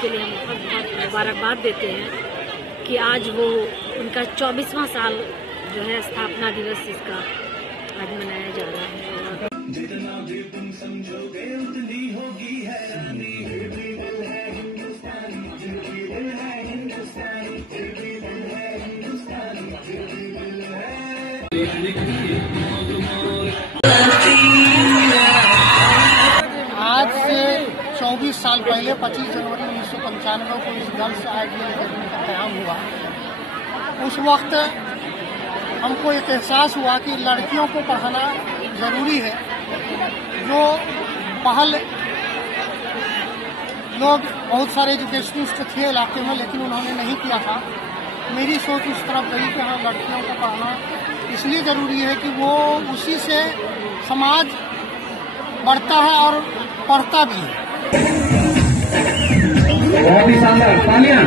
उसके लिए हम बहुत बहुत मुबारकबाद देते हैं कि आज वो उनका 24वां साल जो है स्थापना दिवस इसका आज मनाया जा रहा है। जितना भी तुम समझोगे उतनी होगी हैरानी। आज से 24 साल पहले 25 जनवरी 1995 को इस गर्ल्स आइडियल अकेडमी का क़याम हुआ। उस वक्त हमको एक एहसास हुआ कि लड़कियों को पढ़ाना जरूरी है। जो पहल लोग बहुत सारे एजुकेशनिस्ट थे इलाके में, लेकिन उन्होंने नहीं किया था। मेरी सोच उस तरफ गई कि हाँ, लड़कियों को पढ़ाना इसलिए जरूरी है कि वो उसी से समाज बढ़ता है और पढ़ता भी है। बहुत ही शानदार तालियां।